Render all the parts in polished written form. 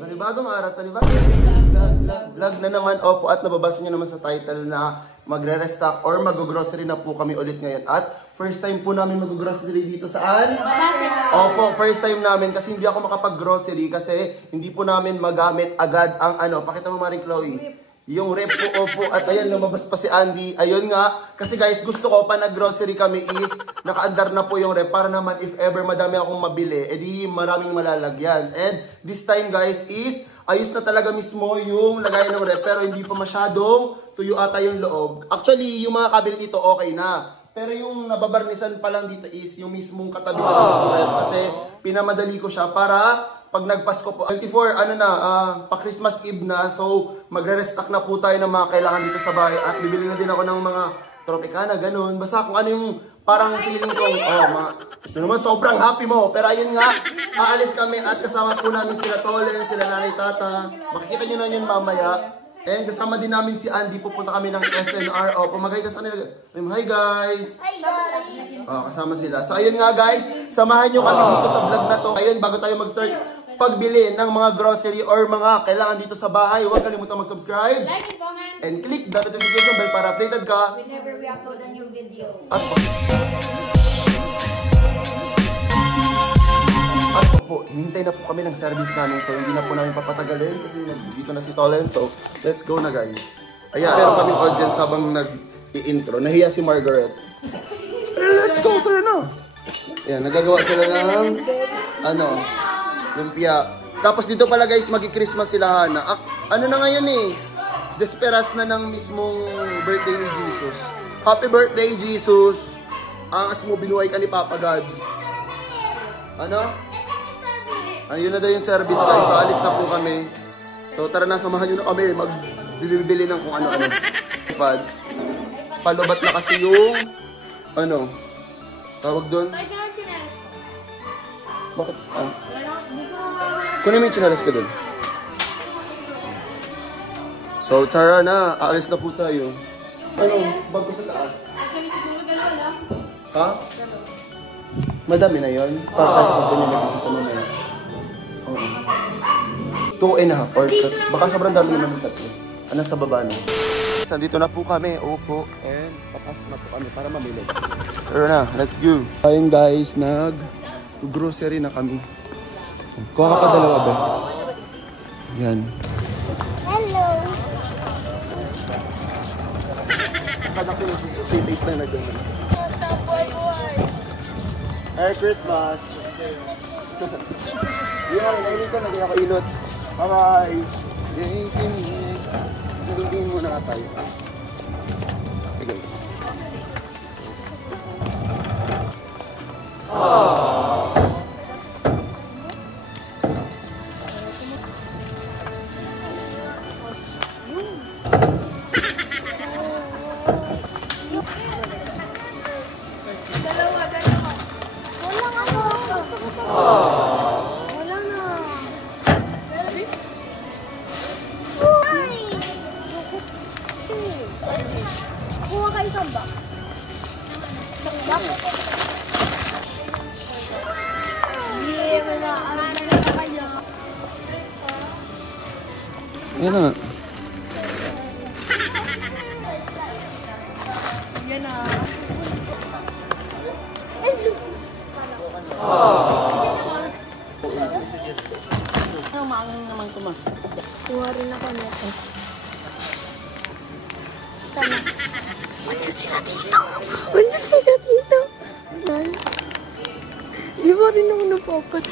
Panibagong araw, vlog na naman. Opo, at nababasa nyo naman sa title na magre-restock or mag-grocery na po kami ulit ngayon. At first time po namin mag-grocery dito saan? Opo, first time namin kasi hindi ako makapag-grocery kasi hindi po namin magamit agad ang ano. Pakita mo Maring Chloe. Yung rep po, opo. At ayan, lumabas pa si Andy. Ayun nga. Kasi guys, gusto ko pa nag-grocery kami is naka-andar na po yung rep para naman if ever madami akong mabili, edi maraming malalagyan. And this time guys is ayos na talaga mismo yung lagayan ng rep pero hindi pa masyadong tuyo ata yung loob. Actually, yung mga cabinet dito okay na. Pero yung nababarnisan pa lang dito is yung mismong katabi ng mismong rep kasi pinamadali ko siya para pag nagpasko po, 24, ano na, pa-Christmas Eve na. So, magre-restock na po tayo ng mga kailangan dito sa bahay. At bibili na din ako ng mga Tropicana, ganun. Basta kung ano yung parang feeling ko, naman sobrang happy mo. Pero ayun nga, aalis kami at kasama po namin sila Tolen, sila Nanay Tata. Makikita nyo na yun mamaya. And kasama din namin si Andy, pupunta kami ng SNR. Pumagay ka sa nila. Hi guys! Hi guys! Kasama sila. So ayun nga guys, samahan nyo kami dito sa vlog na to. Ayun, bago tayo mag-start pagbili ng mga grocery or mga kailangan dito sa bahay, huwag kalimutan mag-subscribe, like and comment, and click the notification bell para updated ka whenever we upload a new video. At po, hinihintay na po kami ng service namin, so hindi na po namin papatagalin kasi dito na si Tolen. So let's go na guys. Ayan, meron kaming audience habang nag-i-intro. Nahiya si Margaret. Let's go, tara na. Ayan, nagagawa sila ng lumpia. Tapos dito pala guys, magi-Christmas sila Hana. Ano na ngayon eh? Desperas na ng mismong birthday ni Jesus. Happy birthday, Jesus! Angas mo, binuhay ka ni Papa God. Ano? Ayun na daw yung service guys. So alis na po kami. So tara na, samahan nyo na kami. Magbibili ng kung ano-ano. Palubat na kasi yung tawag doon. Bakit? Kunin mo yung chinalas ko dun. So, tara na. Aalis na po tayo. Bag ko sa taas. Actually, siguro dalawa lang. Ha? Madami na yun. Para kahit pag ganyan nag-isip naman na yun. 2.5 or baka sobrang dami naman ng tatlo. Sa baba na. Nandito na po kami. Opo. And papasok na po kami para mamili. Tara na. Let's go. Ayun guys, nag-grocery na kami. Kuha ka pa dalawa ba? Yan. Hello! Kanak yung taste na nag-gawin. Merry Christmas! Yan, nainig ko, naging ako inot. Bye-bye! Naging muna nga tayo. Sige. Kuha ka isang ba? Yan na. Yan na. Ano maangin naman ko ma? Kuha rin ako nito. Sana. Wala sila dito. Wala sila dito. Di ba rin ako napapat?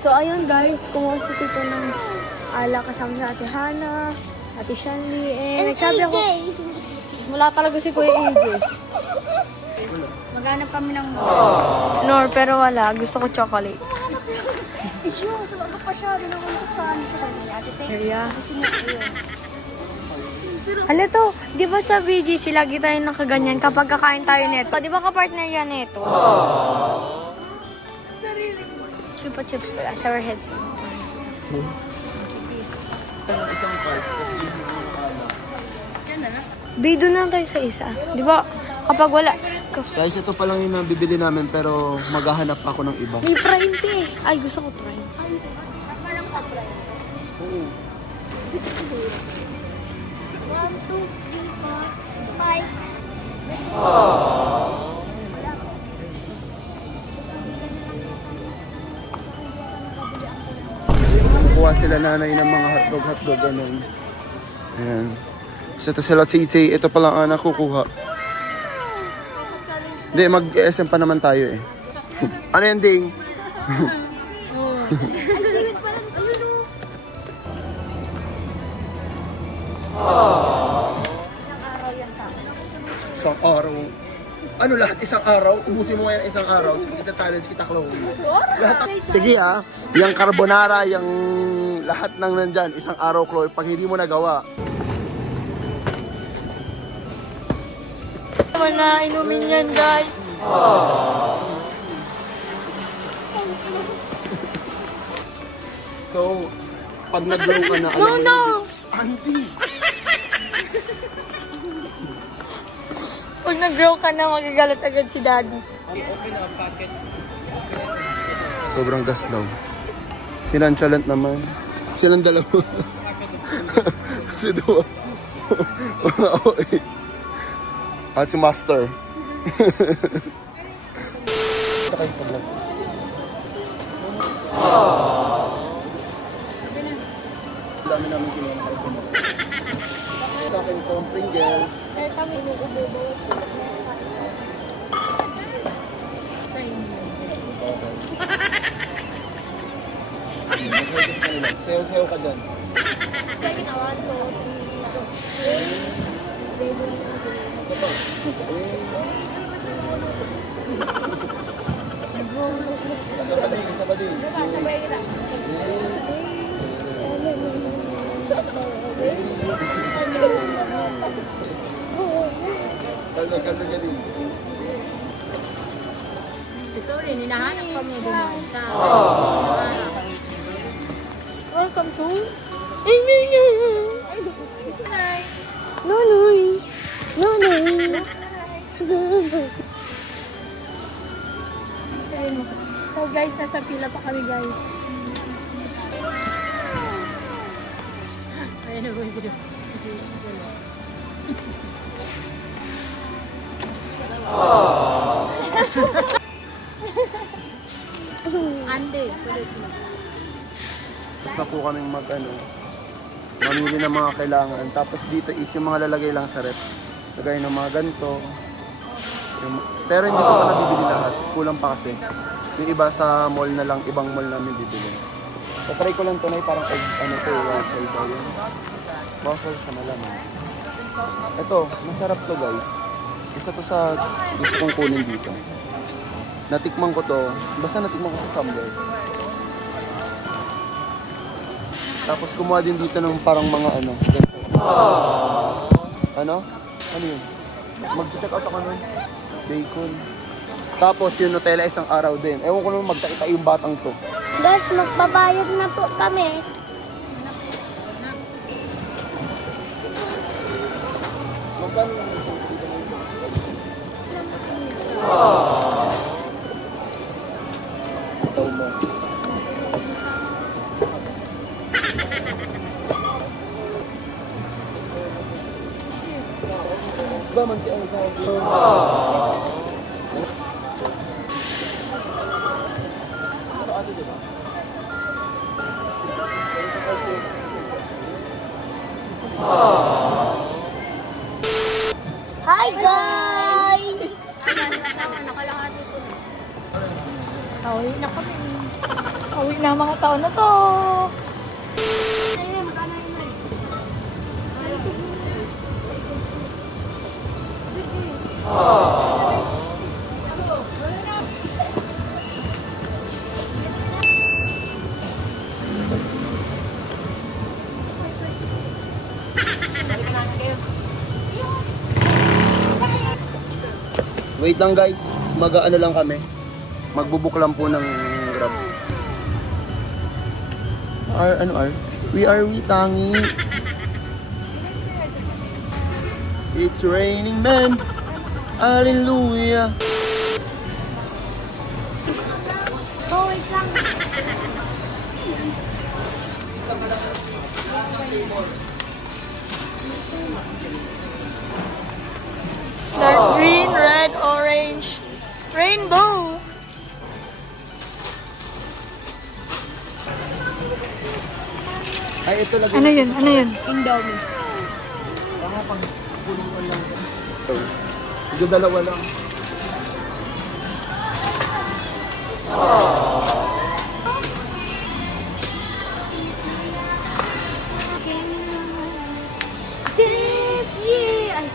So ayun guys, kumuha si Tito ng ala kasama sa Ate Hana, Ate Shanley, nagsabi ako, wala talaga si Kuya AJ. Maghanap kami ng Nor, pero wala. Gusto ko chocolate. Iyo, sumagot pa siya. Rinawala sa ano siya kasi Ate Teya. Gusto niya yun. Hala to, di ba sa BGC lagi tayo nakaganyan kapag kakain tayo neto? Di ba kapartner yan neto? Sarili mo. Chupa chups pala, sour heads. Isang part, kasi Bido na tayo sa isa. Di ba kapag wala. guys, ito pa lang yung nabibili namin pero maghahanap ako ng iba. May prime eh. Ay, gusto ko prime. Oo. 1, 2, 3, 4, 5. Kuha sila nanay ng mga hotdog, ganun. Ayan. So, ito sila titi. Ito pa lang anak kukuha. Hindi, mag-SM pa naman tayo eh. Ano yan, Ding? Isang araw. Ano lahat? Isang araw? Ubusin mo ngayon isang araw. Sige, kita challenge kita, Chloe. Lahat. Sige ha. Yung carbonara, yung lahat ng nandyan. Isang araw, Chloe. Pag hindi mo nagawa. Naman na inumin yan, guys. So, pag nag-blow ka na, No! Auntie! Pag nag-grow ka na, magagalit agad si daddy. Sobrang gas daw. Sinanchalant naman. Silang dalawa. Si Dua. At si Master. Dami namin kinuha na kayo. Sa akin po, Pringles. Kaya kami inuubo. Sayo-sayo ka dyan. Kaya ginawa to. Isa pa din. Sabay kita. Kaldo ka din. Ito rin, hinahanap pa mo doon. Welcome to Nonoy. Nonoy. So guys, nasa pila pa kami guys. Ayan na po sila. Ande, Tapos na po kaming mamili ng mga kailangan. Tapos dito is yung mga lalagay lang sa rep. Lagay ng mga ganito. Pero hindi ko pa nabibili lahat. Kulang pa kasi. Yung iba sa mall na lang, ibang mall namin bibili. So try ko lang ito na parang waffle daw yun. Waffle siya malaman. Ito, masarap to guys. Isa to sa gusto kong kunin dito. Natikman ko to. Basta natikman ko sa somewhere. Tapos kumuha din dito ng parang mga ganito. Ano? Ano yun? Mag-check out ako nun. Bacon. Tapos yung Nutella isang araw din. Ewan ko naman magtakita yung batang to. guys, magbabayad na po kami. Magkano lang isang dito? Ito mo. Ba, magkano sa akin? Sa atin, diba? Hi guys! Pauwi na kami. Pauwi na mga tao na to. Wait lang guys, mag-ano lang kami. Magbubuk lang po ng Grab. Ano R? We are Witangi. It's raining men. Hallelujah. Oh, wait lang. Dark green, red, orange, rainbow. Ay, ito lang. Ano yun? Ano yun? Indomie. Baka pang pulutan lang. Medyo dalawa lang. This year! Ay,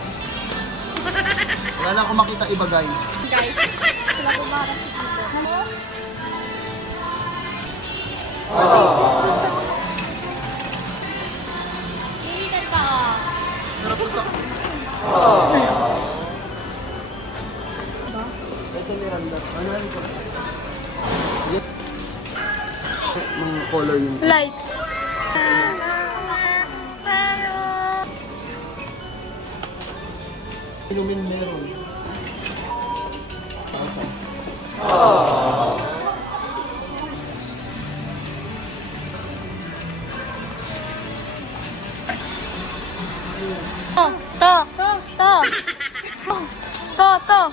Wala na akong makita iba, guys. guys, sila pumarang si Tito. Kailan ka? Sarap po sa... Ito Miranda. Ano ito? Mga color yun. Light. Inumin meron. To.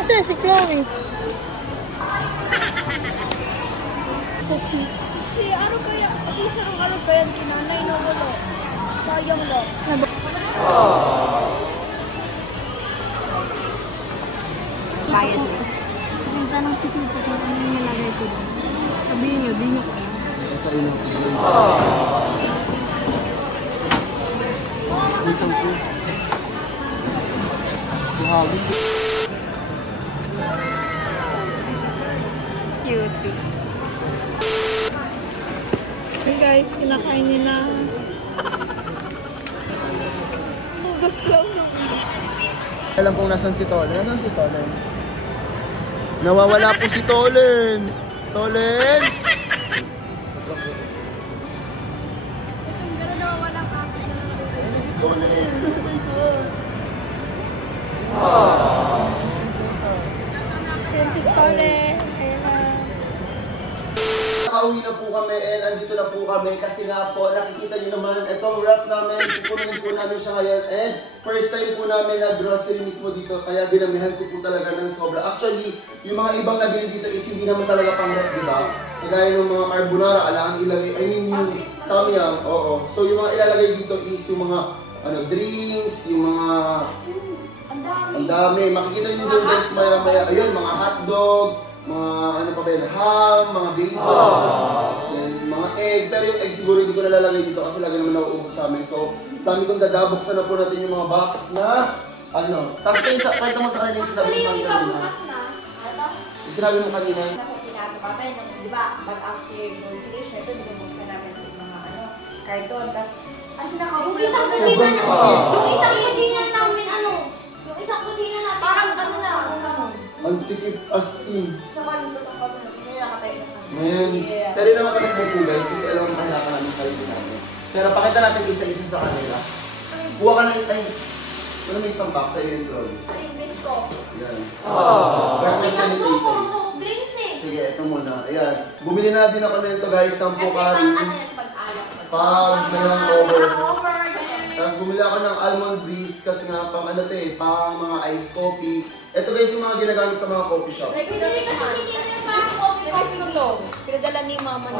Asa si Chloe? So sweet. Si ano kaya? Si sarong ano kaya kinanay na wala. Sayang lang. Bayad na. Ang tanong si Tito kung ano yung nilagay ko doon. Sabihin niyo, di niyo ko alam. Ito yun. Ang champu. Buhagi. Cutie. Hey guys, kinakain niya na. Ugas lang na. Alam kong nasan si Tolen. Nasan si Tolen? Nawawala po si Tolen. Tolen! Pero nawawala ka. Tolen. Princess Tole. Ayan na. Nakauwi na po kami and andito na po kami kasi nga po nakikita nyo naman itong wrap namin, pupunin po namin siya ngayon and first time po namin na grocery mismo dito kaya dinamihan ko po talaga ng sobra. Actually, yung mga ibang nabili dito is hindi naman talaga pang wrap, diba? Kagaya ng mga carbonara, alangan ilagay, I mean yung samyang, oo. So yung mga ilalagay dito is yung mga drinks, yung mga ang dami. Makikita nyo doon guys maya-maya, ayun, mga hotdog, mga ano pa ba yun, ham, mga bacon, then mga egg. Pero yung egg siguro hindi ko nalalagay dito kasi lagi naman nauubos sa amin. So, dami kong dadabuksan na po natin yung mga box na ano. Tapos kayo, kahit naman sa kanina yung sinabi mo sa akin kanina. Yung sinabi mo kanina. Nasa tinato kami, di ba, pag after grocery, syempre binubuksan namin sa mga karton. Tapos, as Yung isang kusina namin, yung isang kusina natin, parang ano na, Ang sikip as in. Tapos nakalulot ang kami, ngayon nakatayo na kami. Ngayon, pero naman kami po guys kasi alam mo kailangan namin sarili namin. Pero pakita natin isa-isa sa kanila. Kuha ka ng itay. Ano may isang box sa'yo yung Chloe? Miss ko. Ayan. Breakfast yan ni Tay. drinks eh. Sige, ito muna. Ayan. Bumili na din ako nito guys ng Kasi Pocari. pag-alak. Pag may hangover. Over. Tapos bumili ako ng almond breeze kasi nga pang ano to eh, pang mga iced coffee. Ito guys yung mga ginagamit sa mga coffee shop. Pinili kasi ni Tito yung parang coffee Kasi ito, pinadala ni mama na.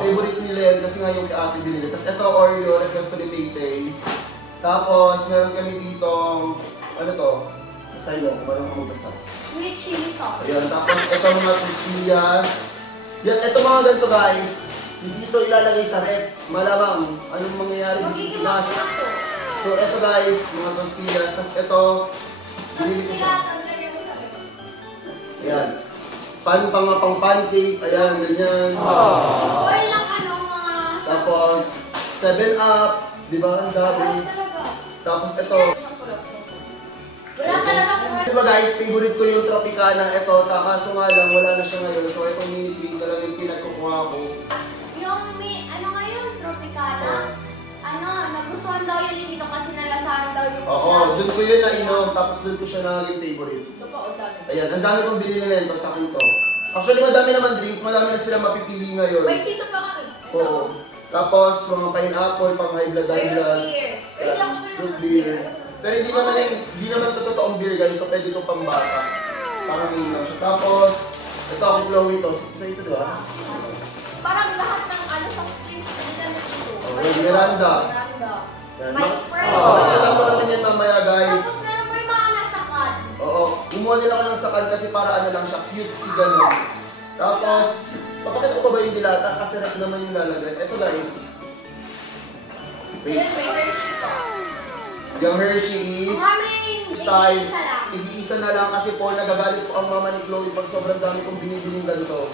Favorite nila yan kasi nga yung kay ate binili. Tapos ito Oreo, request ko ni Tay. Tapos meron kami dito, ano to? Asylum, kung parang kumagasa. sweet chili sauce. Ayan, tapos ito mga tortillas. Yan, ito mga ganito guys. Hindi ito ilalagay sa rep. Malamang anong mangyayari dito tigas. So ito guys, mga tortillas. Tapos ito, binili ko siya. Ayan. Pang pancake. Ayan, ganyan. Oil lang mga... Tapos, 7-Up. Diba? Ang dami. Tapos ito. Wala talaga po. Diba guys, favorite ko yung Tropicana. Ito, kaso nga lang, wala na siya ngayon. So itong mini queen na lang yung pinagkukuha ko. Yung may, ano ngayon, Tropicana? Ano, nagustuhan daw yun dito kasi nalasahan daw yung Oo, doon ko yun nainom, tapos doon ko siya naging favorite. Ito pa, o dami. Ayan, ang dami kong bilhin na nito sa akin to. Actually, madami naman drinks, madami na sila mapipili ngayon. May sito pa kami. Oo. Tapos, mga pineapple, pang high blood, high blood. Root beer. Pero hindi naman ito totoong beer guys, so pwede ko pang bata. Parang inom siya. Tapos, ito ako Chloe to. Isa ito, di ba? Parang lahat ng ano sa drinks nila na dito. Oh, yung Miranda. Yan. May Sprite. Pakita mo naman yan mamaya guys. Tapos meron pa yung mga nasa can. Oo, kumuha nila ko ng sakal kasi para ano lang siya, cute si gano'n. Tapos, papakita ko pa ba yung dilata? Kasi rep naman yung lalagay. Ito guys. Sila Wait. may Hershey pa. Yung Hershey is Maraming style. isa lang. Igi-isa na lang kasi po nagagalit po ang mama ni Chloe pag sobrang dami kong binibiling ganito.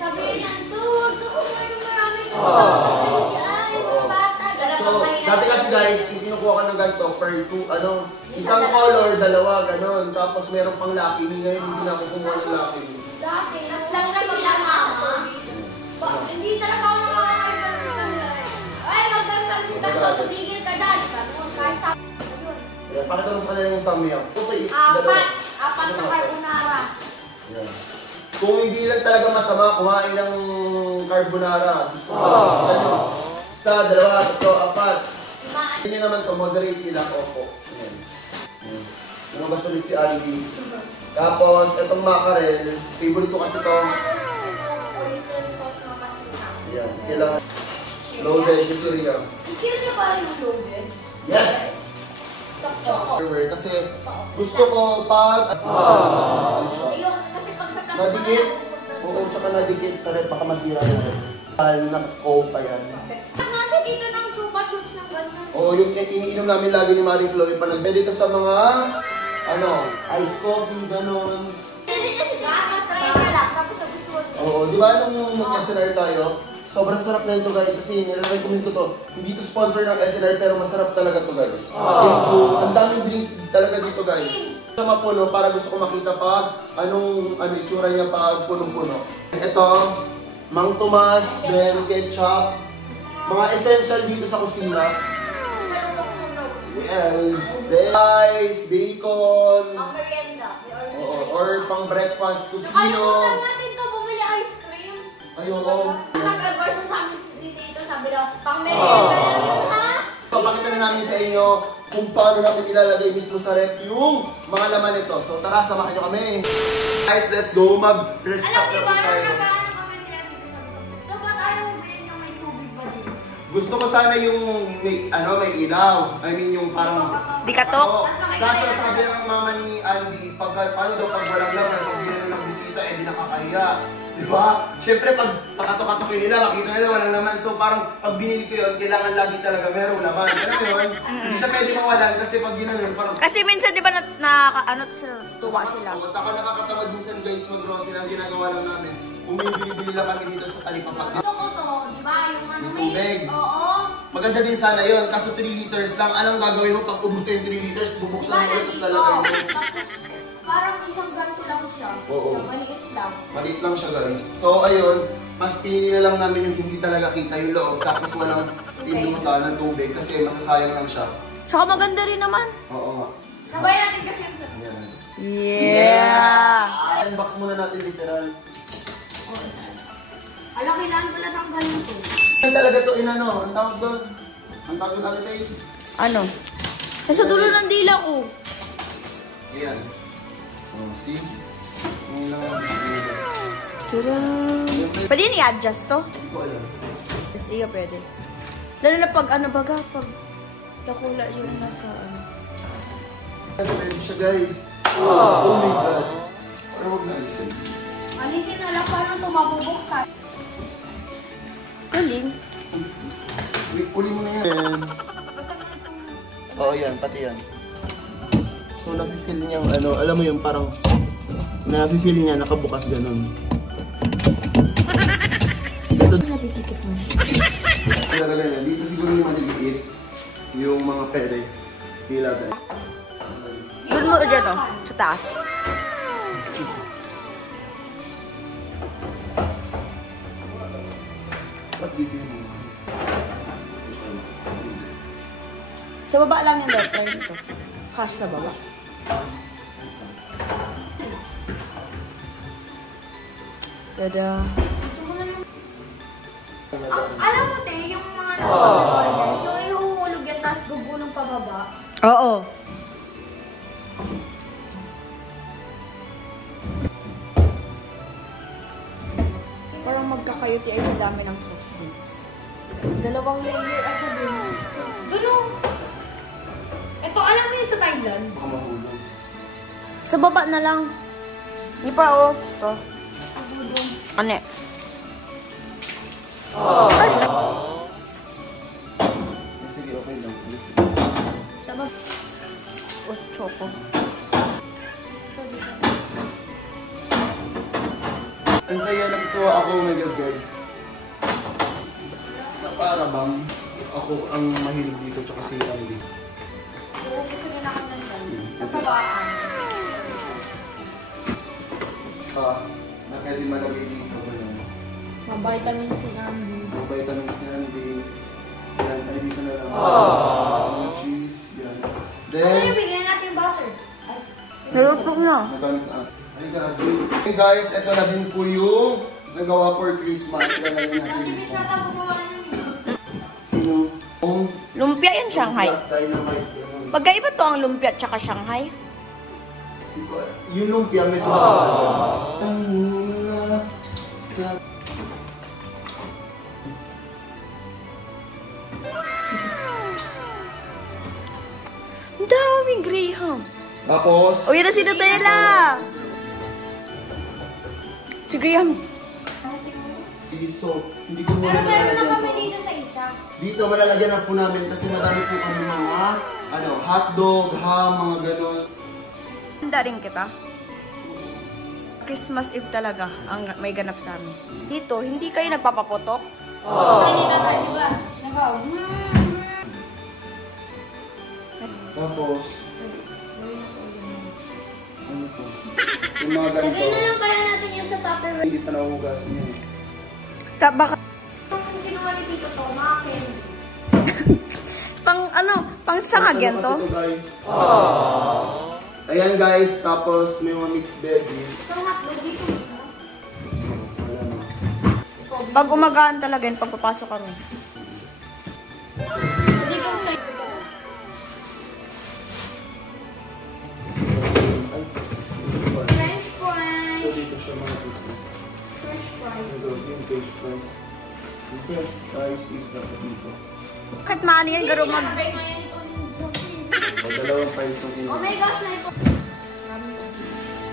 Sabi niya, dude, gusto mo marami ko. Ay, mga bata. So, dati kasi guys, yung kinukuha ka ng ganito per two, isang color, dalawa, ganon. Tapos meron pang Lucky Me. Ngayon hindi na ako kumuha ng Lucky Me. Dati, nas lang na sila mama. Hindi talaga ako nakakaiba. Ay, magandang sita ko. Tumigil ka dyan. Kahit sa Ayan, pakita mo sa kanila yung samyang. Okay, dalawa. Apat na carbonara. Ayan. Kung hindi lang talaga masama, kumain ng carbonara. Gusto ko. Ganyan. Isa, dalawa, tatlo, apat. Hindi naman to, moderate nila. Opo. Ayan. Ayan. Lumabas ulit si Andy. Tapos, itong mackerel. Favorite ko kasi to. Oyster sauce na kasi sa akin. Ayan. Kailangan loaded chichiria. Chichiria ba yung loaded? Yes! Choco. Kasi gusto ko pag Ayun, kasi pag sa plastic nadikit, oo, tsaka nadikit sa rep, baka masira na rin. Nag-o pa yan. Nasa dito ng chupa chups ng ganun. Oo, yung iniinom namin lagi ni Marie Chloe pa nagpwede ito sa mga, ice coffee, ganon. Hindi kasi try ka lang, tapos nagustuhan niya. Oo, di ba nung mag-SNR tayo? Sobrang sarap na ito guys kasi nire-recommend ko to. Hindi to sponsor ng SNR pero masarap talaga to guys. Ang daming drinks talaga dito guys. Sa mapuno para gusto ko makita pa anong itsura niya pag punong-puno. Ito, Mang Tomas, then ketchup. Mga essential dito sa kusina. Sa lubong puno. Yes, then rice, bacon. Ang merienda. Oo, or pang breakfast, Nakalimutan tusino. natin to, bumili ice cream. Ayoko. Nag-advise sa amin dito, sabi daw, pang merienda yan, ha? Papakita na namin sa inyo kung paano namin ilalagay mismo sa rep yung mga laman nito. So tara, samahan nyo kami. Guys, let's go. Mag-restock Alam niyo na ba, po tayo. nagkakaano kami niya dito sa mga. Dapat ayaw bilhin yung may tubig ba din? Gusto ko sana yung may ilaw. I mean yung parang... Di katok? Kaso sabi ng mama ni Andy, paano daw pag walang laman, pag binili ng bisita, di nakakahiya. Di ba? Siyempre, pag pakatok-katokin nila, makita nila walang laman. So parang pag binili ko yun, kailangan lagi talaga merong laman. Alam mo yun? Hindi siya pwede mawalan kasi pag ginanon, parang... Kasi minsan, di ba, tuwa sila. At ako nakakatamad minsan guys mag-grocery. Ang ginagawa lang namin, bumibili-bili lang kami dito sa talipapag. Gusto ko to, di ba? Yung ano Yung may... tubig. Oo. Maganda din sana yun, kaso 3 liters lang. Anong gagawin mo pag ubus na yung 3 liters, bubuksan mo ulit, tapos lalagay mo. Parang isang ganito lang siya. Oo. Maliit lang. Maliit lang siya guys. So ayun, mas pinili na lang namin yung hindi talaga kita yung loob, tapos walang pinuta ng tubig kasi masasayang lang siya. Tsaka maganda rin naman. Oo nga. Sabay natin kasi ito. Ayan. Yeah! Unbox muna natin literal. Alam, kailangan pala ng ganito. Yan talaga to inano, ang tawag doon. Ang tawag doon natin tayo. Ano? Nasa dulo ng dila ko. Ayan. Oh, see? Ngayon lang ang Tada! Pwede yun i-adjust to? Hindi ko alam. Yes, iya pwede. Lalo na pag ano baga, pag nakula yung nasa ano. Ready siya guys. Oh my god. Pero huwag na alisin. Alisin na lang, paano ito mabubuksan? Galing. Wait, uli mo na yan. Oo, yan. Pati yan. So, nafe-feel niyang alam mo yung parang nafe-feel niya nakabukas ganun. Dito, Napipikit mo. dito siguro yung maliliit. Yung mga pere. Hilaga. Doon mo dyan o, sa taas. Ba't dito yung Sa baba lang yan daw. Try ito. Cash sa baba. Tada. Alam mo, te, yung mga nag-orders, yung ihuhulog yan, tapos gugulong pababa. Oo. Parang magkakayuti ay sa dami ng soft drinks. 2 layer ako din. Dulo! Ito, alam mo yun sa Thailand? Baka mahulog. Sa baba na lang. Hindi pa, oh. Ito. Ane. Ay! Sige, okay lang. Sa baba. Os choco. Ang saya, nakituwa ako, oh my God, guys. Para bang ako ang mahilig dito, tsaka si Andy. Oo, gusto nila ako nandun. Sa babaan. Na pwede malagay dito. Ganun. Ma-vitamins ni Andy. Yung vitamins na Andy. Yan, ay dito na lang. Cheese, yan. Then, Bigyan natin yung butter. Naluto na. nagamit na. Ay, gabi. Hey guys, ito na din po yung nagawa for Christmas. Lalagyan natin Hindi dito. siya gumawa ng Sino? Yung Lumpia yan, Shanghai. black dynamite. Ganun. Magkaiba to ang lumpia at saka Shanghai. Yung lumpia medyo Ang daming Graham. Tapos, O, yun na si Nutella. Si Graham. sige, so, hindi ko muna Pero meron na malalagyan kami to. dito sa isa. Dito, malalagyan na po namin kasi madami po kami mga hotdog, ham, mga gano'n. Handa rin kita. Christmas Eve talaga ang may ganap sa amin. Dito, hindi kayo nagpapapotok? Kanina ka, di ba? Tapos, ano po? Yung mga ganito, Lagay na lang kaya natin yung sa Tupperware. hindi pa nahuhugasan yan. Baka Yung kinuha ni Tito to, mga candy. pang sangag yan to? Ano kasi guys? Ayan guys, tapos may mga mixed veggies. So, hotdog dito. Wala na. Pag umagaan talaga yun, pag papasok kami. Hindi ko sa French fries. So dito siya mga dito. French fries. Ito, yung fish fries. Yung fish fries is dapat dito. Kahit maano yan, garo mag... Sabay nga yan ito ng zombie. O, dalawang fries yung Oh my gosh, na ito. Saan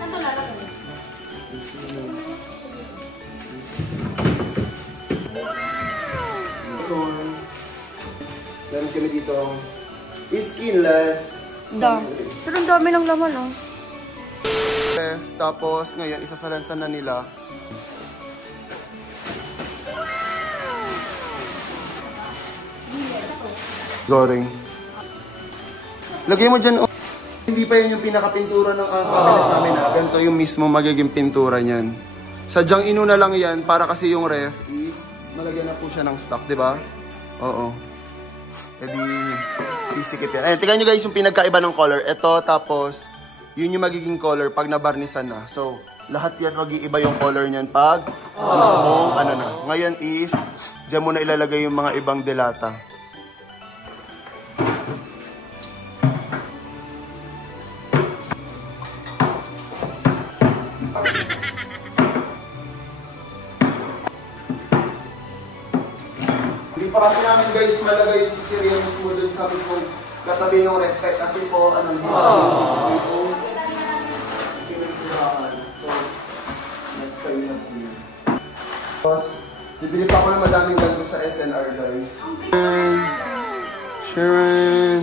ito lalagay? Meron kami dito skinless. Pero ang dami ng laman, oh. Tapos ngayon, isasalansan na nila. Goreng. Lagay mo dyan. Oh. Hindi pa yan yung pinakapintura ng cabinet namin. Ganito yung mismo magiging pintura niyan. Sadyang inuna lang yan para kasi yung ref is malagyan na po siya ng stock, di ba? Oo. E di, sisikip yan. Tingnan nyo guys yung pinagkaiba ng color. Ito, tapos, yun yung magiging color pag nabarnisan na. So, lahat yan mag-iiba yung color niyan pag mismo, ano na. Ngayon is, dyan mo na ilalagay yung mga ibang delata. Hindi pa kasi namin guys malagay yung chichirya mismo dun sa mismo katabi ng red pet kasi po ano hindi namin ito sinitirahan. So, next time na po yun. Tapos, bibili pa ako ng madaming ganito sa SNR guys. Sharon!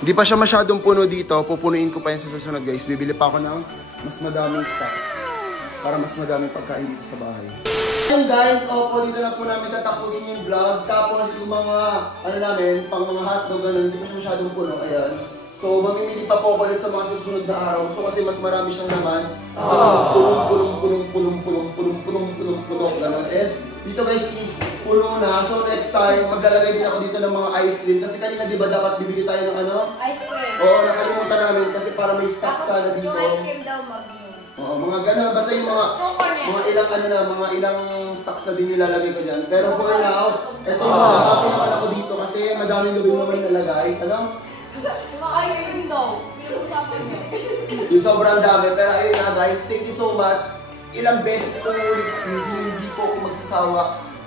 Hindi pa siya masyadong puno dito. Pupunuin ko pa yan sa susunod guys. Bibili pa ako ng mas madaming stocks para mas madaming pagkain dito sa bahay. Ayun guys, opo, dito na po namin tatapusin yung vlog. Tapos yung mga, ano namin, pang mga hotdog, ano, hindi pa siya masyadong puno. Ayan. So, mamimili pa po ako ulit sa mga susunod na araw. So, kasi mas marami siyang naman. Kasi punong, gano'n. And dito guys is puno na. So next time, maglalagay din ako dito ng mga ice cream. Kasi kanina di ba dapat bibili tayo ng ano? Ice cream. Oo, nakalimutan namin kasi para may stock sana dito. Yung ice cream daw mag-yun. Oo, mga gano'n. Basta yung mga ilang ano na, mga ilang stocks na din yung lalagay ko dyan. Pero for now, eto yung happy naman ako dito kasi madaming lubing naman nalagay. Ano? Yung ice cream daw. Pinag-usapan niyo. Yung sobrang dami. Pero ayun na guys, thank you so much. Ilang beses ko ulit, hindi po ako magsasawa.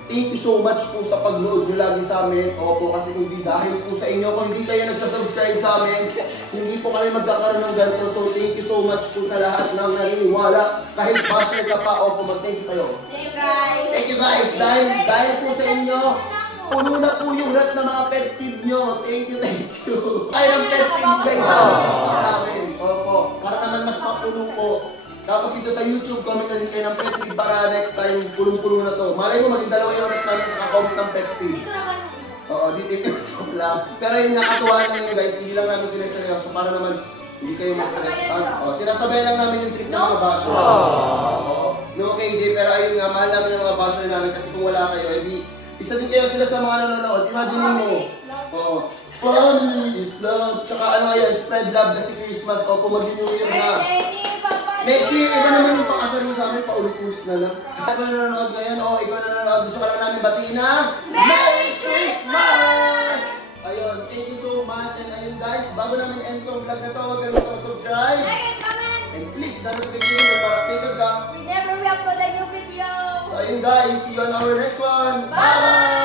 Thank you so much po sa pag-nood nyo lagi sa amin. Opo, kasi hindi dahil po sa inyo, kung hindi kayo nagsasubscribe sa amin, hindi po kami magkakaroon ng ganito. So thank you so much po sa lahat ng naniniwala. Kahit basher ka pa, opo, mag-thank you kayo. Hey guys. Thank you guys, dahil po sa inyo, puno na po yung lahat ng mga pet peeve nyo. Thank you, thank you. Ay, ng pet peeve guys sa amin. Opo, para naman mas mapuno po. Tapos dito sa YouTube, comment na din kayo ng pet peeve para next time, punong-puno na to. Malay mo, maging dalawa yung ulit namin nakaka-comment ng pet peeve. Dito naman. Oo, dito yung joke lang. Pero yun, nakatuwa lang yun guys, hindi lang namin sila seryoso para naman hindi kayo ma-stress. Sinasabay lang namin yung trip ng mga basher. Oo. No, KJ, pero ayun nga, mahal namin yung mga basher namin kasi kung wala kayo, edi isa din kayo sila sa mga nanonood. Imagine mo. Oo. Family is love. Tsaka ano yan, spread love kasi Christmas. Opo, mag-New Year na. Next year, iba naman yung pakasal mo sa amin, paulit-ulit na lang. Ikaw na nanonood ngayon, o ikaw na nanonood, gusto ka lang namin batiin na Merry Christmas! Ayun, thank you so much. And ayun guys, bago namin end tong vlog na to, huwag kalimutan mag-subscribe. Like and comment. And click the notification bell para updated ka. Whenever we upload a new video. So ayun guys, see you on our next one. Bye!